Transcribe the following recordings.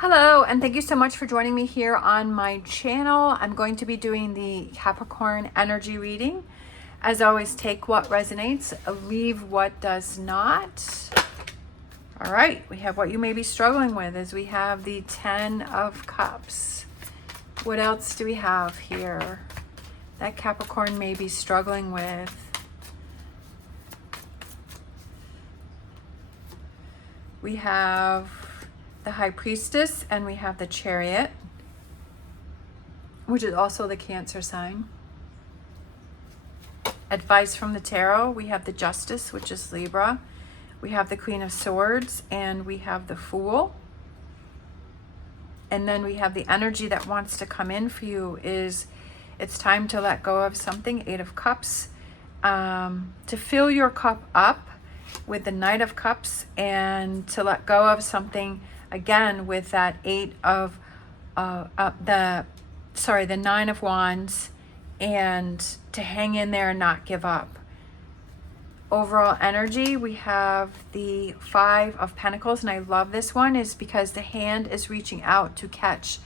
Hello, and thank you so much for joining me here on my channel. I'm going to be doing the Capricorn energy reading. As always, take what resonates, leave what does not. All right, we have what you may be struggling with as we have the 10 of Cups. What else do we have here that Capricorn may be struggling with? We have the High Priestess, and we have the Chariot, which is also the Cancer sign. Advice from the Tarot, we have the Justice, which is Libra. We have the Queen of Swords, and we have the Fool. And then we have the energy that wants to come in for you is it's time to let go of something, 8 of Cups, to fill your cup up with the Knight of Cups, and to let go of something again with that the 9 of Wands, and to hang in there and not give up. Overall energy, we have the 5 of Pentacles, and I love this one is because the hand is reaching out to catch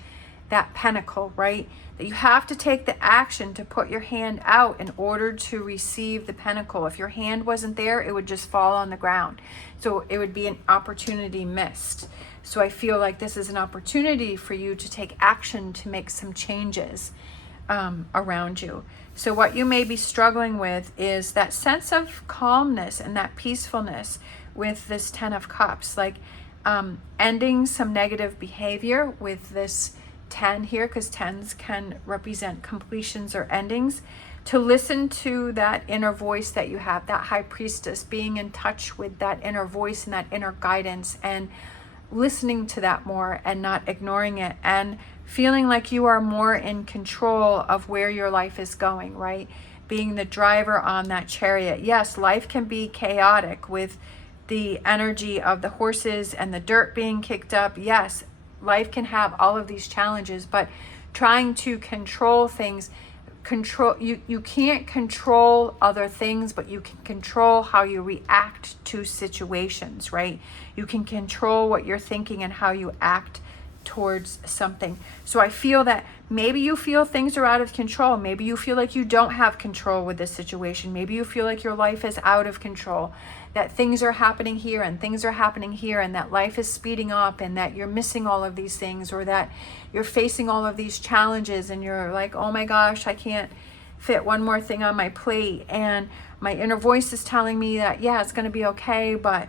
that pentacle, right? That you have to take the action to put your hand out in order to receive the pentacle. If your hand wasn't there, it would just fall on the ground. So it would be an opportunity missed. So I feel like this is an opportunity for you to take action to make some changes around you. So what you may be struggling with is that sense of calmness and that peacefulness with this 10 of Cups, like ending some negative behavior with this 10 here, because 10s can represent completions or endings. To listen to that inner voice that you have, that High Priestess, being in touch with that inner voice and that inner guidance, and listening to that more and not ignoring it, and feeling like you are more in control of where your life is going, right? Being the driver on that chariot. Yes, life can be chaotic with the energy of the horses and the dirt being kicked up. Yes, life can have all of these challenges, but trying to control things, you can't control other things, but you can control how you react to situations, right? You can control what you're thinking and how you act towards something. So I feel that maybe you feel things are out of control. Maybe you feel like you don't have control with this situation. Maybe you feel like your life is out of control, that things are happening here and things are happening here, and that life is speeding up, and that you're missing all of these things, or that you're facing all of these challenges and you're like, oh my gosh, I can't fit one more thing on my plate. And my inner voice is telling me that, yeah, it's going to be okay, but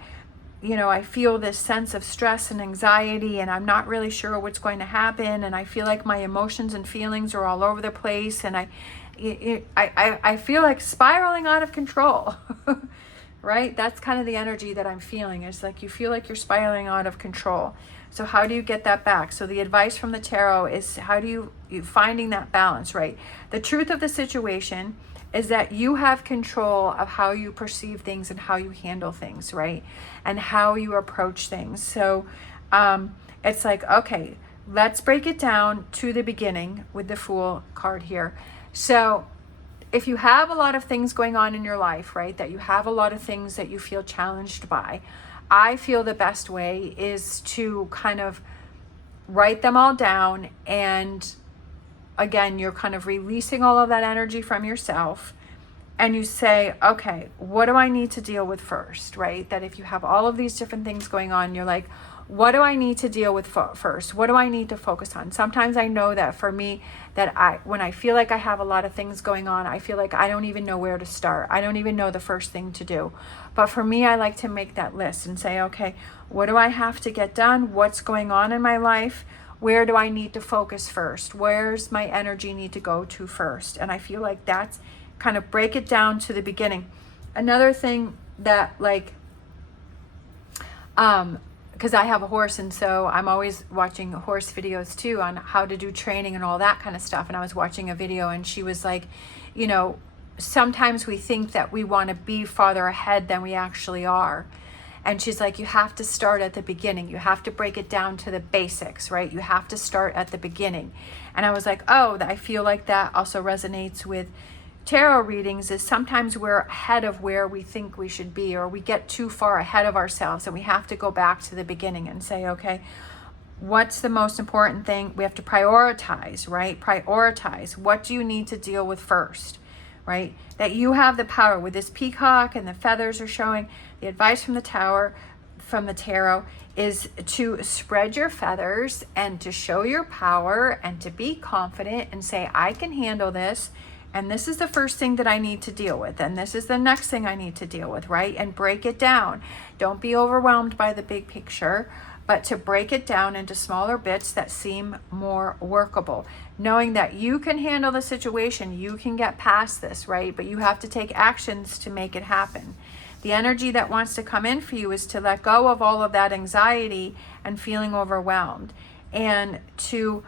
you know, I feel this sense of stress and anxiety, and I'm not really sure what's going to happen, and I feel like my emotions and feelings are all over the place, and I feel like spiraling out of control. Right? That's kind of the energy that I'm feeling. It's like you feel like you're spiraling out of control. So how do you get that back? So the advice from the tarot is, how do you finding that balance, right? The truth of the situation is that you have control of how you perceive things and how you handle things, right? And how you approach things. So it's like, okay, let's break it down to the beginning with the Fool card here. So if you have a lot of things going on in your life, right, that you have a lot of things that you feel challenged by, I feel the best way is to kind of write them all down, and again, you're kind of releasing all of that energy from yourself, and you say, okay, what do I need to deal with first, right? That if you have all of these different things going on, you're like, what do I need to deal with first? What do I need to focus on? Sometimes I know that for me, that when I feel like I have a lot of things going on, I feel like I don't even know where to start. I don't even know the first thing to do. But for me, I like to make that list and say, okay, what do I have to get done? What's going on in my life? Where do I need to focus first? Where's my energy need to go to first? And I feel like that's kind of break it down to the beginning. Another thing that like, because I have a horse, and so I'm always watching horse videos too on how to do training and all that kind of stuff. And I was watching a video, and she was like, you know, sometimes we think that we want to be farther ahead than we actually are. And she's like, you have to start at the beginning. You have to break it down to the basics, right? You have to start at the beginning. And I was like, oh, I feel like that also resonates with tarot readings, is sometimes we're ahead of where we think we should be, or we get too far ahead of ourselves, and we have to go back to the beginning and say, okay, What's the most important thing? We have to prioritize, right? Prioritize. What do you need to deal with first, right? That you have the power. With this peacock and the feathers are showing, the advice from the tower, from the tarot, is to spread your feathers and to show your power and to be confident and say, I can handle this. And this is the first thing that I need to deal with. And this is the next thing I need to deal with, right? And break it down. Don't be overwhelmed by the big picture, but to break it down into smaller bits that seem more workable. Knowing that you can handle the situation, you can get past this, right? But you have to take actions to make it happen. The energy that wants to come in for you is to let go of all of that anxiety and feeling overwhelmed, and to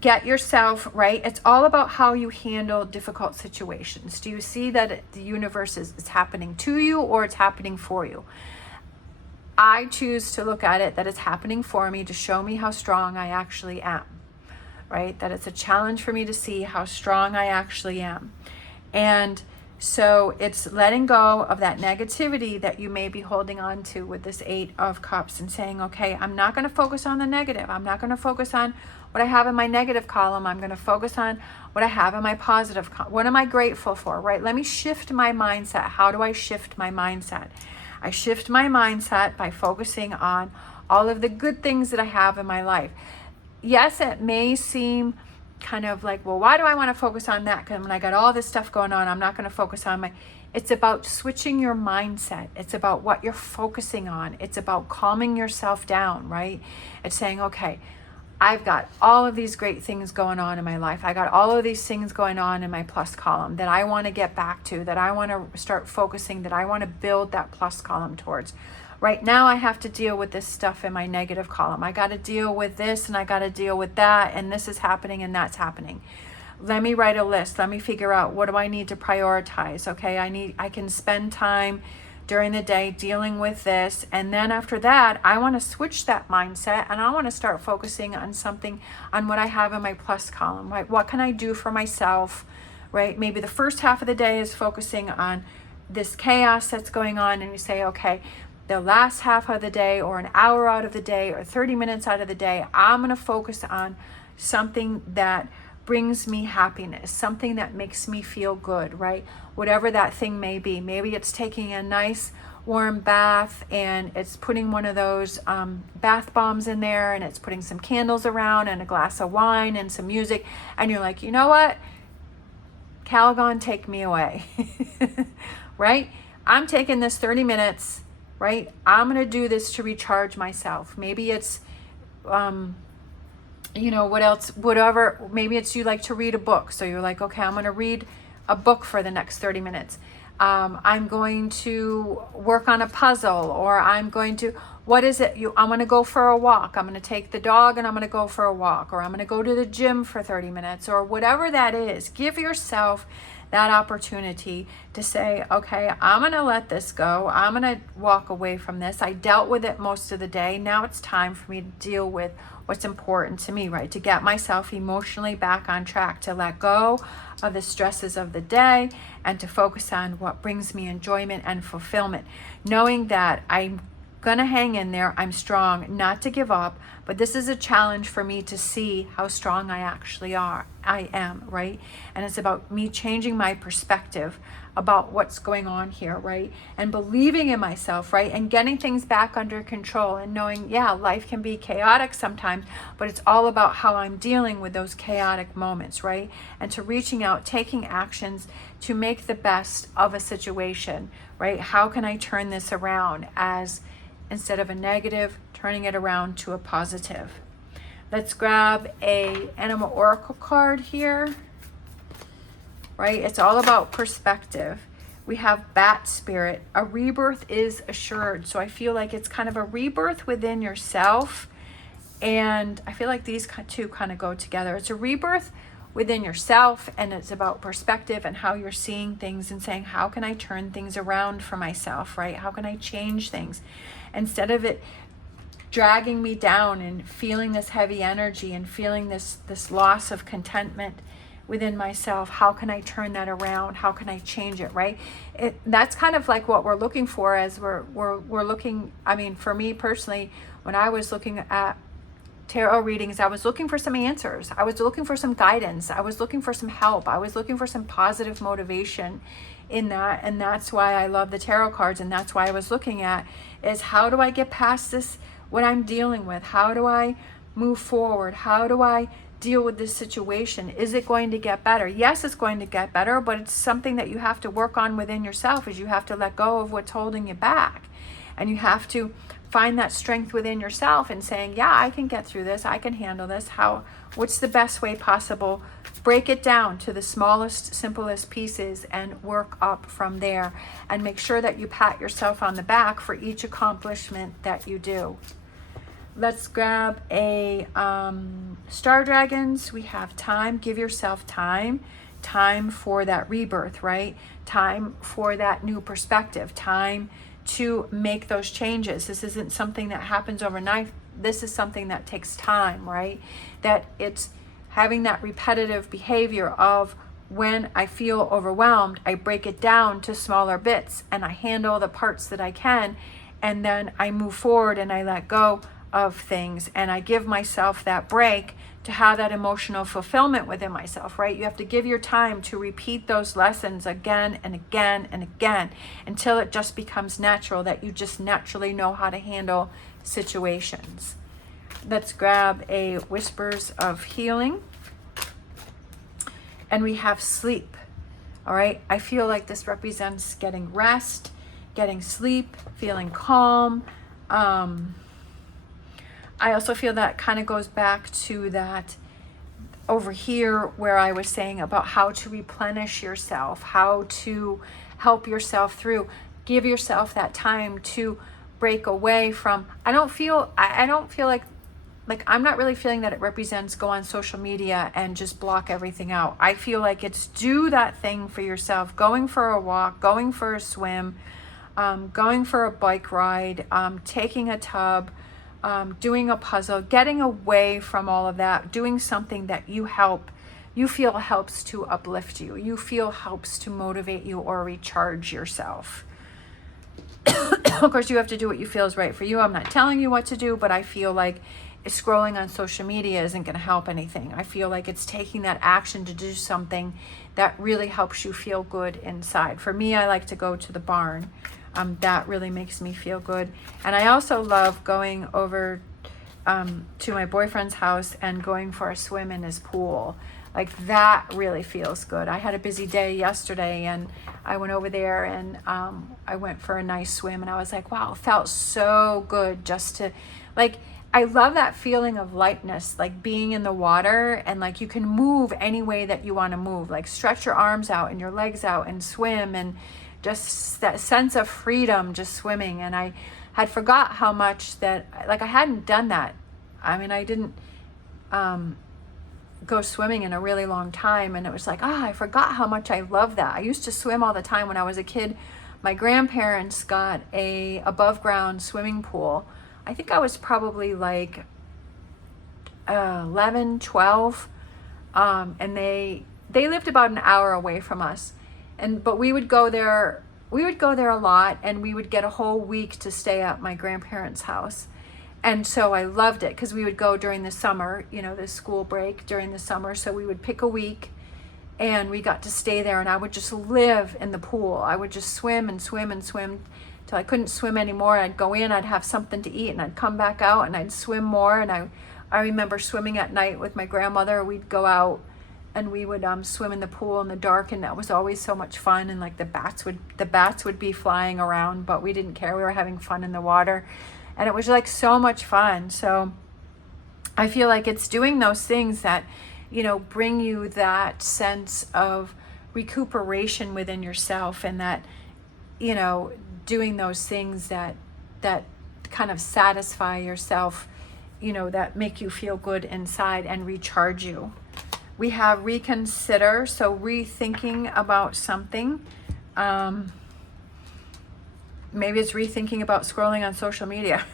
get yourself right. It's all about how you handle difficult situations. Do you see that the universe is happening to you, or it's happening for you? I choose to look at it that it's happening for me to show me how strong I actually am, right? That it's a challenge for me to see how strong I actually am. And so it's letting go of that negativity that you may be holding on to with this 8 of Cups, and saying, okay, I'm not going to focus on the negative. I'm not going to focus on what I have in my negative column. I'm going to focus on what I have in my positive column. What am I grateful for, right? Let me shift my mindset. How do I shift my mindset? I shift my mindset by focusing on all of the good things that I have in my life. Yes, it may seem kind of like, well, why do I want to focus on that? Because when I got all this stuff going on, I'm not going to focus on my... It's about switching your mindset. It's about what you're focusing on. It's about calming yourself down, right? It's saying, okay, I've got all of these great things going on in my life. I got all of these things going on in my plus column that I want to get back to, that I want to start focusing, that I want to build that plus column towards. Right now, I have to deal with this stuff in my negative column. I got to deal with this and I got to deal with that, and this is happening and that's happening. Let me write a list. Let me figure out, what do I need to prioritize? Okay, I can spend time during the day dealing with this, and then after that I want to switch that mindset and I want to start focusing on something, on what I have in my plus column, right? What can I do for myself, right? Maybe the first half of the day is focusing on this chaos that's going on, and you say, okay, the last half of the day, or an hour out of the day, or 30 minutes out of the day, I'm going to focus on something that brings me happiness, something that makes me feel good, right? Whatever that thing may be. Maybe it's taking a nice warm bath and it's putting one of those bath bombs in there, and it's putting some candles around and a glass of wine and some music, and you're like, you know what? Calgon, take me away, right? I'm taking this 30 minutes, right? I'm going to do this to recharge myself. Maybe it's, what else, whatever, maybe it's you like to read a book. So you're like, okay, I'm going to read a book for the next 30 minutes. I'm going to work on a puzzle, or I'm going to, what is it? I'm going to go for a walk. I'm going to take the dog and I'm going to go for a walk, or I'm going to go to the gym for 30 minutes, or whatever that is. Give yourself that opportunity to say, okay, I'm going to let this go. I'm going to walk away from this. I dealt with it most of the day. Now it's time for me to deal with what's important to me, right? To get myself emotionally back on track, to let go of the stresses of the day and to focus on what brings me enjoyment and fulfillment. Knowing that I'm gonna hang in there, I'm strong, not to give up, but this is a challenge for me to see how strong I am, right? And it's about me changing my perspective about what's going on here, right? And believing in myself, right? And getting things back under control, and knowing, yeah, life can be chaotic sometimes, but it's all about how I'm dealing with those chaotic moments, right? And to reaching out, taking actions to make the best of a situation, right? How can I turn this around, as instead of a negative, turning it around to a positive? Let's grab a animal oracle card here, right? It's all about perspective. We have bat spirit. A rebirth is assured. So I feel like it's kind of a rebirth within yourself. And I feel like these two kind of go together. It's a rebirth within yourself, and it's about perspective and how you're seeing things and saying, how can I turn things around for myself, right? How can I change things? Instead of it dragging me down and feeling this heavy energy and feeling this loss of contentment within myself, how can I turn that around? How can I change it, right? That's kind of like what we're looking for as we're looking. I mean, for me personally, when I was looking at tarot readings, I was looking for some answers. I was looking for some guidance. I was looking for some help. I was looking for some positive motivation in that. And that's why I love the tarot cards. And that's why I was looking at is, how do I get past this, what I'm dealing with? How do I move forward? How do I deal with this situation? Is it going to get better? Yes, it's going to get better, but it's something that you have to work on within yourself. Is you have to let go of what's holding you back. And you have to find that strength within yourself and saying, yeah, I can get through this. I can handle this. What's the best way possible? Break it down to the smallest, simplest pieces and work up from there. And make sure that you pat yourself on the back for each accomplishment that you do. Let's grab a Star Dragons. We have time. Give yourself time. Time for that rebirth, right? Time for that new perspective. Time to make those changes. This isn't something that happens overnight. This is something that takes time, right? That it's having that repetitive behavior of, when I feel overwhelmed, I break it down to smaller bits and I handle the parts that I can, and then I move forward and I let go of things and I give myself that break to have that emotional fulfillment within myself, right? You have to give your time to repeat those lessons again and again and again until it just becomes natural, that you just naturally know how to handle situations. Let's grab a Whispers of Healing. And we have sleep. All right. I feel like this represents getting rest, getting sleep, feeling calm. I also feel that kind of goes back to that over here where I was saying about how to replenish yourself, how to help yourself through. Give yourself that time to break away from, I don't feel like I'm not really feeling that it represents go on social media and just block everything out. I feel like it's do that thing for yourself, going for a walk, going for a swim, going for a bike ride, taking a tub, doing a puzzle, getting away from all of that, doing something that you feel helps to uplift you, you feel helps to motivate you or recharge yourself. Of course, you have to do what you feel is right for you. I'm not telling you what to do, but I feel like scrolling on social media isn't going to help anything. I feel like it's taking that action to do something that really helps you feel good inside. For me, I like to go to the barn. That really makes me feel good. And I also love going over to my boyfriend's house and going for a swim in his pool. Like, that really feels good. I had a busy day yesterday and I went over there and I went for a nice swim and I was like, wow, it felt so good just to, like, I love that feeling of lightness, like being in the water and like you can move any way that you want to move, like stretch your arms out and your legs out and swim, and just that sense of freedom just swimming. And I had forgot how much that, like, I hadn't done that. I mean, I didn't go swimming in a really long time, and it was like, I forgot how much I love that. I used to swim all the time when I was a kid. My grandparents got a above ground swimming pool. I think I was probably like 11, 12, and they lived about an hour away from us. But we would go there a lot, and we would get a whole week to stay at my grandparents' house. And so I loved it because we would go during the summer, the school break during the summer. So we would pick a week and we got to stay there, and I would just live in the pool. I would just swim and swim and swim till I couldn't swim anymore. I'd go in, I'd have something to eat, and I'd come back out and I'd swim more. And I remember swimming at night with my grandmother. We'd go out and we would swim in the pool in the dark, and that was always so much fun. And like the bats would be flying around, but we didn't care. We were having fun in the water, and it was like so much fun. So I feel like it's doing those things that, bring you that sense of recuperation within yourself, and that, doing those things that kind of satisfy yourself, that make you feel good inside and recharge you. We have reconsider, so rethinking about something. Maybe it's rethinking about scrolling on social media.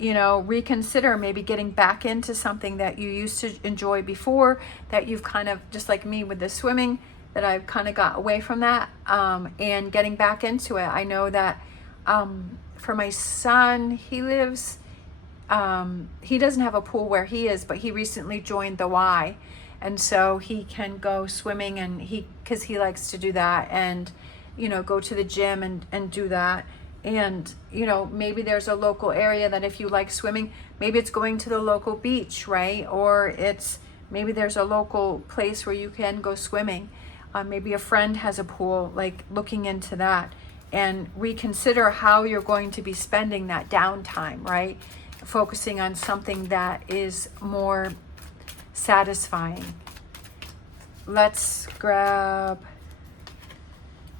Reconsider maybe getting back into something that you used to enjoy before, that you've kind of, just like me with the swimming, that I've kind of got away from that, and getting back into it. I know that for my son, he lives he doesn't have a pool where he is, but he recently joined the Y. And so he can go swimming, and because he likes to do that, and, you know, go to the gym and do that. And, you know, maybe there's a local area that if you like swimming, maybe it's going to the local beach, right? Or maybe there's a local place where you can go swimming. Maybe a friend has a pool, like looking into that, and reconsider how you're going to be spending that downtime, right? Focusing on something that is more satisfying. Let's grab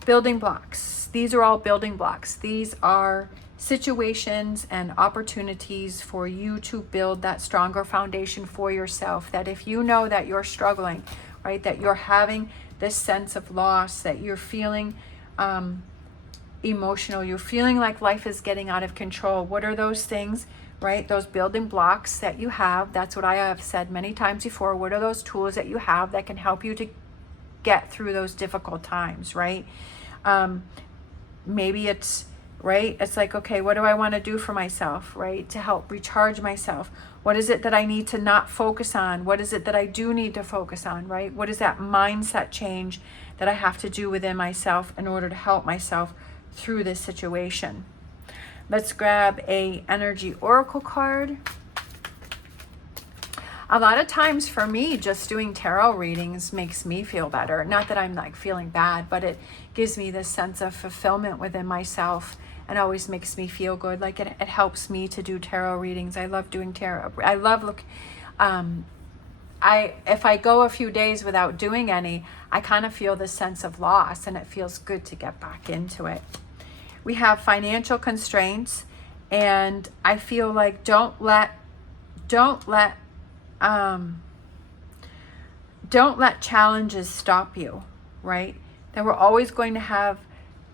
building blocks. These are all building blocks. These are situations and opportunities for you to build that stronger foundation for yourself. That if you know that you're struggling, right, that you're having this sense of loss, that you're feeling emotional, you're feeling like life is getting out of control. What are those things, right? Those building blocks that you have. That's what I have said many times before. What are those tools that you have that can help you to get through those difficult times, right? Maybe it's, right, it's like, okay, what do I want to do for myself, right, to help recharge myself? What is it that I need to not focus on? What is it that I do need to focus on, right? What is that mindset change that I have to do within myself in order to help myself through this situation? Let's grab a energy oracle card. A lot of times for me, just doing tarot readings makes me feel better. Not that I'm like feeling bad, but it gives me this sense of fulfillment within myself, and always makes me feel good. Like it helps me to do tarot readings. I love doing tarot. I love if I go a few days without doing any, I kind of feel this sense of loss, and it feels good to get back into it. We have financial constraints, and I feel like don't let challenges stop you, right? That we're always going to have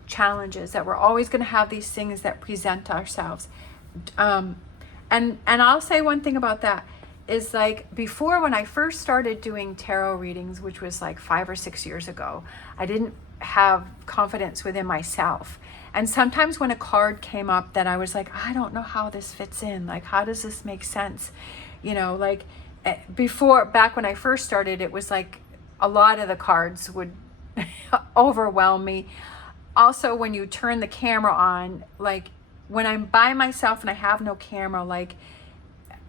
challenges, that we're always going to have these things that present ourselves. And I'll say one thing about that is, like, before, when I first started doing tarot readings, which was like 5 or 6 years ago, I didn't have confidence within myself. And sometimes when a card came up that I was like, I don't know how this fits in, like, how does this make sense? You know, like, before, back when I first started, it was like a lot of the cards would overwhelm me. Also, when you turn the camera on, like when I'm by myself and I have no camera, like,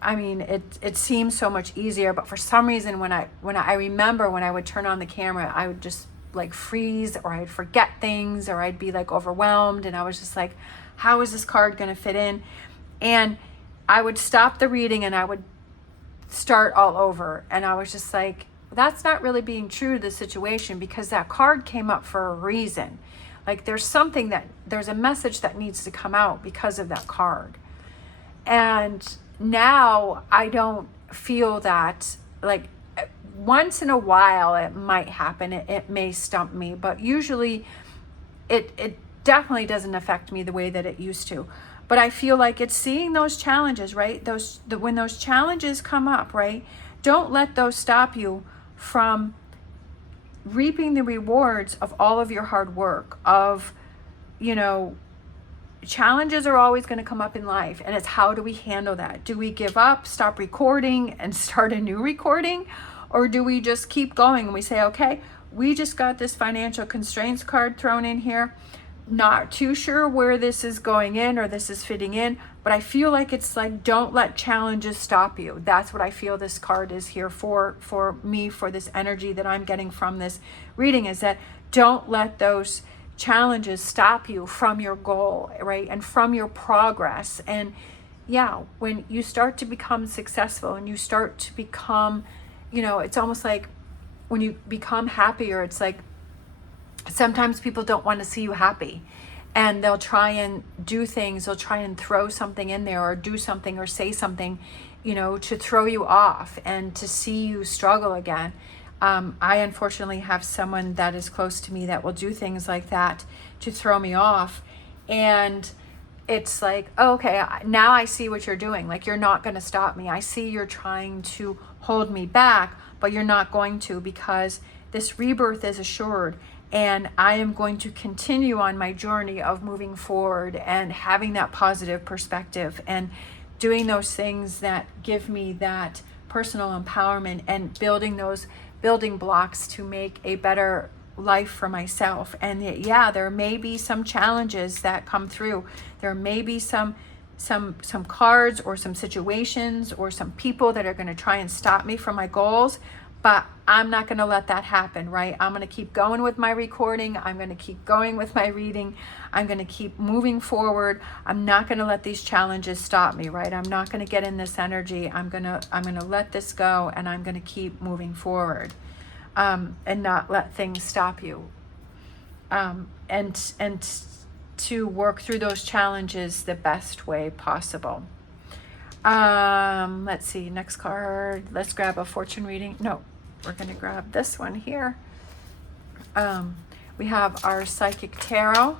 I mean, it seems so much easier, but for some reason, when I remember when I would turn on the camera, I would just like freeze, or I'd forget things, or I'd be like overwhelmed, and I was just like, how is this card going to fit in? And I would stop the reading and I would start all over, and I was just like, that's not really being true to the situation, because that card came up for a reason. Like there's a message that needs to come out because of that card. And now I don't feel that. Like once in a while it might happen, it may stump me, but usually it definitely doesn't affect me the way that it used to. But I feel like it's seeing those challenges, right? When those challenges come up, right? Don't let those stop you from reaping the rewards of all of your hard work. Challenges are always going to come up in life, and it's how do we handle that? Do we give up, stop recording, and start a new recording? Or do we just keep going and we say, okay, we just got this financial constraints card thrown in here. Not too sure where this is going in or this is fitting in, but I feel like it's like, don't let challenges stop you. That's what I feel this card is here for me, for this energy that I'm getting from this reading, is that don't let those challenges stop you from your goal, right? And from your progress. And yeah, when you start to become successful and you start to become, it's almost like when you become happier, it's like, sometimes people don't want to see you happy, and they'll try and do things. They'll try and throw something in there, or do something, or say something, to throw you off and to see you struggle again. I unfortunately have someone that is close to me that will do things like that to throw me off. And it's like, oh, okay, now I see what you're doing. Like, you're not going to stop me. I see you're trying to hold me back, but you're not going to, because this rebirth is assured. And I am going to continue on my journey of moving forward and having that positive perspective and doing those things that give me that personal empowerment and building those building blocks to make a better life for myself. And yeah, there may be some challenges that come through. There may be some cards or some situations or some people that are going to try and stop me from my goals, but I'm not going to let that happen, right? I'm going to keep going with my recording. I'm going to keep going with my reading. I'm going to keep moving forward. I'm not going to let these challenges stop me, right? I'm not going to get in this energy. I'm going to let this go, and I'm going to keep moving forward, and not let things stop you. And to work through those challenges the best way possible. Let's see, next card. Let's grab a fortune reading. No, we're going to grab this one here. We have our psychic tarot.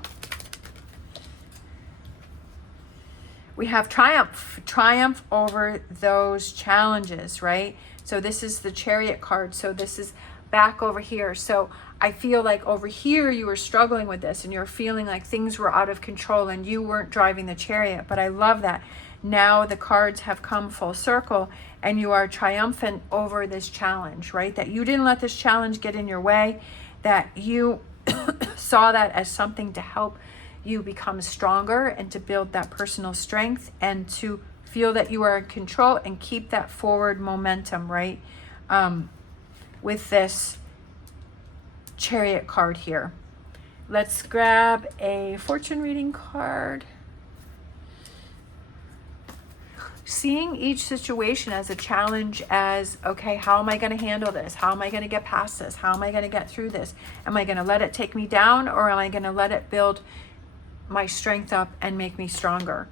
We have triumph over those challenges, right? So this is the Chariot card. So this is back over here. So I feel like over here you were struggling with this and you're feeling like things were out of control and you weren't driving the chariot. But I love that. Now the cards have come full circle and you are triumphant over this challenge, right? That you didn't let this challenge get in your way, that you saw that as something to help you become stronger and to build that personal strength and to feel that you are in control and keep that forward momentum, right? With this Chariot card here. Let's grab a fortune reading card. Seeing each situation as a challenge, as, okay, how am I going to handle this? How am I going to get past this? How am I going to get through this? Am I going to let it take me down, or am I going to let it build my strength up and make me stronger?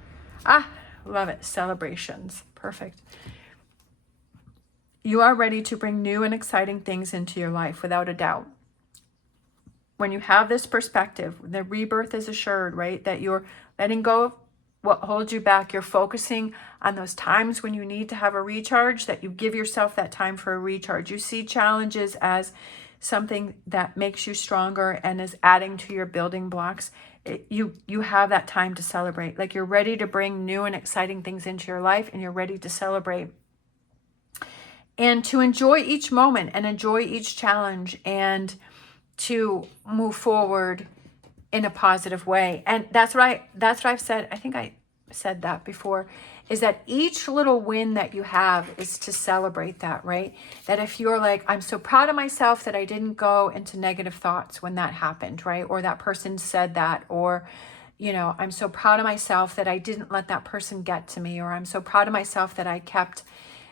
Love it. Celebrations. Perfect. You are ready to bring new and exciting things into your life, without a doubt. When you have this perspective, the rebirth is assured, right? That you're letting go of what holds you back. You're focusing on those times when you need to have a recharge, that you give yourself that time for a recharge. You see challenges as something that makes you stronger and is adding to your building blocks. You have that time to celebrate. Like, you're ready to bring new and exciting things into your life, and you're ready to celebrate and to enjoy each moment and enjoy each challenge and to move forward in a positive way. And that's what I've said. I think I said that before, is that each little win that you have is to celebrate that, right? That if you're like, I'm so proud of myself that I didn't go into negative thoughts when that happened, right? Or that person said that, or, you know, I'm so proud of myself that I didn't let that person get to me, or I'm so proud of myself that I kept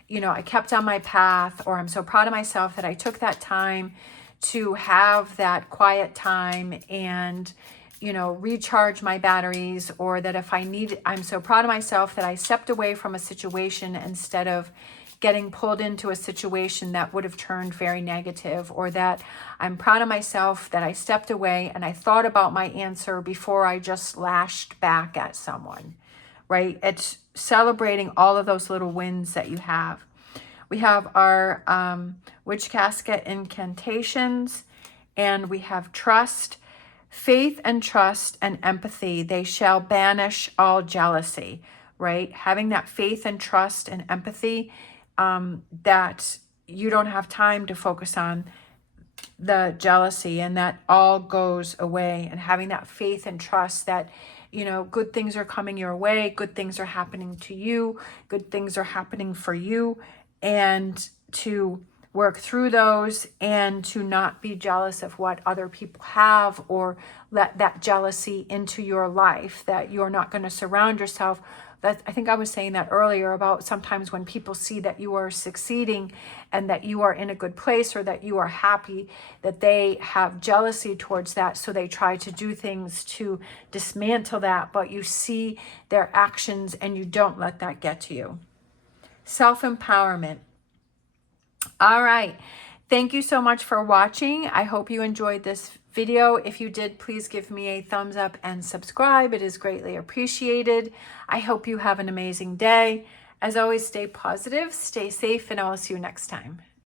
on my path, or I'm so proud of myself that I took that time to have that quiet time and, you know, recharge my batteries, or that if I need, I'm so proud of myself that I stepped away from a situation instead of getting pulled into a situation that would have turned very negative, or that I'm proud of myself that I stepped away and I thought about my answer before I just lashed back at someone, right? It's celebrating all of those little wins that you have. We have our Witch Casket incantations, and we have trust, faith and trust and empathy. They shall banish all jealousy, right? Having that faith and trust and empathy, that you don't have time to focus on the jealousy, and that all goes away. And having that faith and trust that, you know, good things are coming your way, good things are happening to you, good things are happening for you, and to work through those and to not be jealous of what other people have, or let that jealousy into your life, that you're not going to surround yourself. That, I think I was saying that earlier, about sometimes when people see that you are succeeding and that you are in a good place, or that you are happy, that they have jealousy towards that. So they try to do things to dismantle that, but you see their actions and you don't let that get to you. Self-empowerment. All right. Thank you so much for watching. I hope you enjoyed this video. If you did, please give me a thumbs up and subscribe. It is greatly appreciated. I hope you have an amazing day. As always, stay positive, stay safe, and I will see you next time.